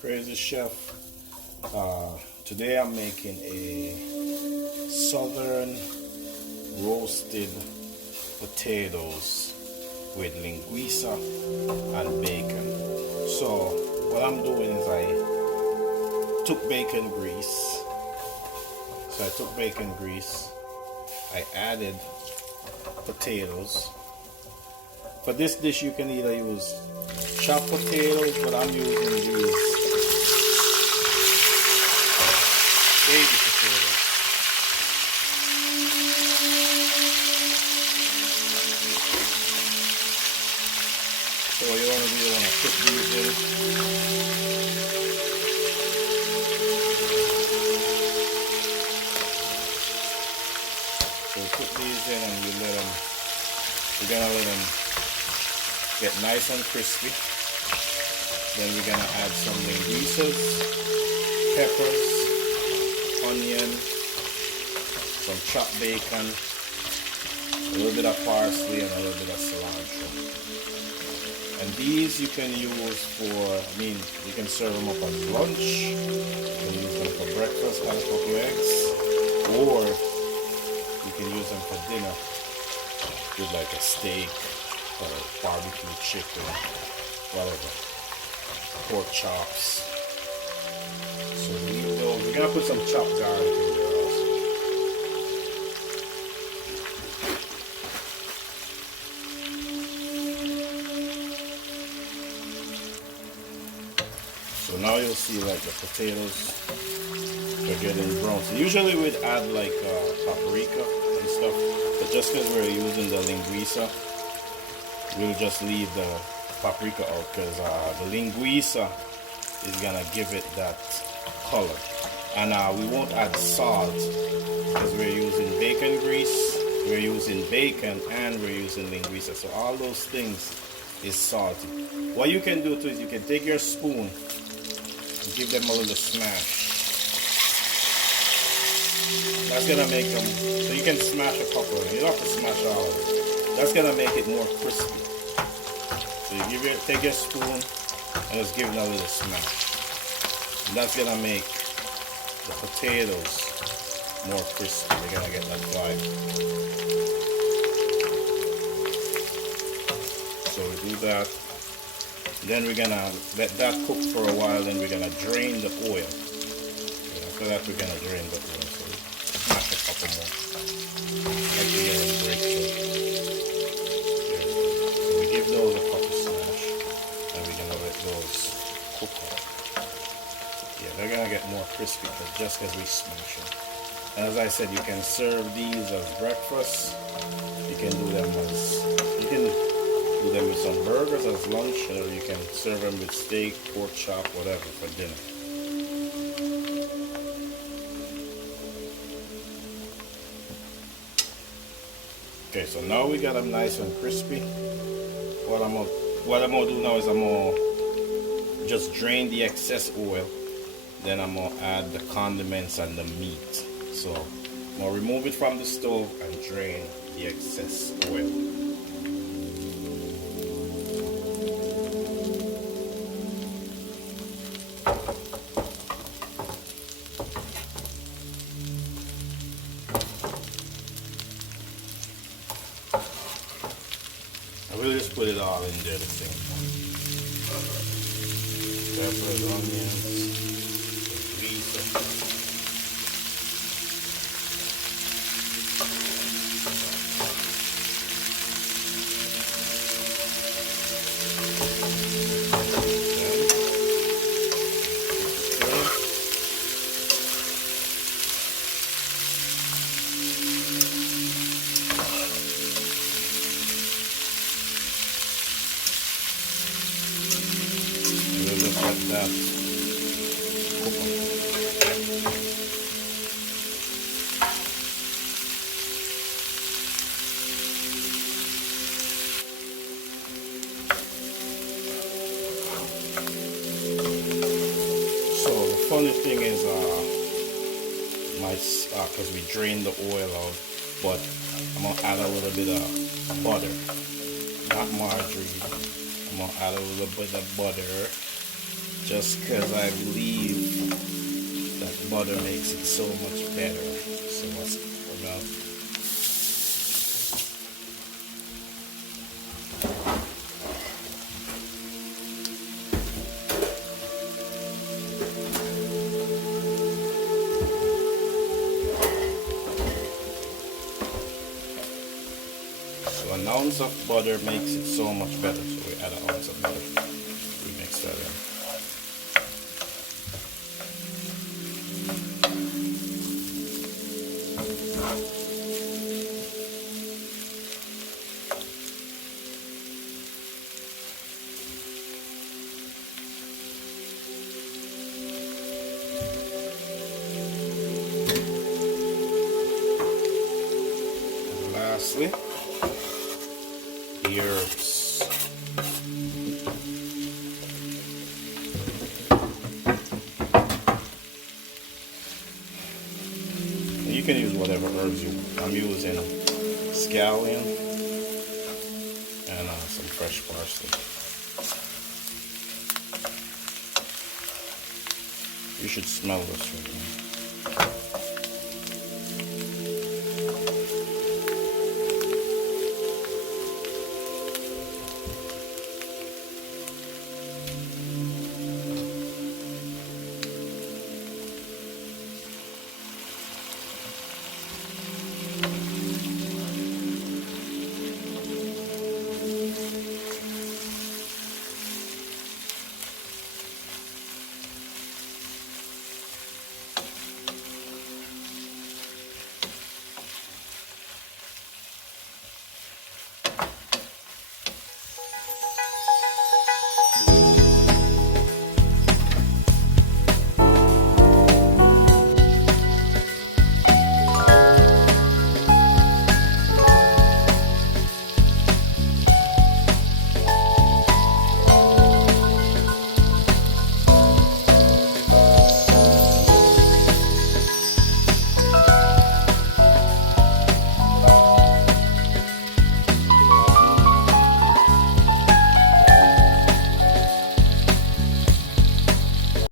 Crazy Chef. Today I'm making a southern roasted potatoes with linguica and bacon. So what I'm doing is I took bacon grease. I added potatoes. For this dish you can either use chopped potatoes, but I'm using these baby potatoes. So you want to put these in. So put these in and you're gonna let them get nice and crispy. Then we're gonna add some linguiças, peppers, onion, some chopped bacon, a little bit of parsley, and a little bit of cilantro. And these you can use you can serve them up as lunch, you can use them for breakfast, add a couple eggs, or you can use them for dinner with like a steak or barbecue chicken, whatever, pork chops. So we're gonna put some chopped garlic in there also. So now you'll see like the potatoes are getting brown. So usually we'd add like paprika and stuff, but just because we're using the linguica, we'll just leave the paprika out because the linguica is gonna give it that color. And we won't add salt because we're using bacon grease, we're using bacon, and we're using linguica. So all those things is salty. What you can do too is you can take your spoon and give them a little smash. That's gonna make them, so you can smash a couple of them. You don't have to smash all of them. That's gonna make it more crispy. So you take your spoon and just give it a little smash. And that's gonna make the potatoes more crispy. You're gonna get that vibe. So we do that. Then we're gonna let that cook for a while. Then we're gonna drain the oil. And after that, we're gonna drain the oil. So smash a couple more. Like the yellow break. So we give those a couple smash, and we're gonna let those cook up. Yeah, they're gonna get more crispy just as we smash them. And as I said, you can serve these as breakfast. You can do them with some burgers as lunch, or you can serve them with steak, pork chop, whatever for dinner. Okay, so now we got them nice and crispy. What I'm gonna do now is I'm gonna just drain the excess oil. Then I'm gonna add the condiments and the meat. So I'm gonna remove it from the stove and drain the excess oil. I will just put it all in there at the same time. Peppers, onions, grease. Like that. So the funny thing is, because we drained the oil out, but I'm gonna add a little bit of butter, not margarine. I'm gonna add a little bit of butter just because I believe that butter makes it so much better. So we're gonna so an ounce of butter makes it so much better. So we add an ounce of butter. We mix that in. Lastly, the herbs. And you can use whatever herbs you want. I'm using scallion and some fresh parsley. You should smell this right now.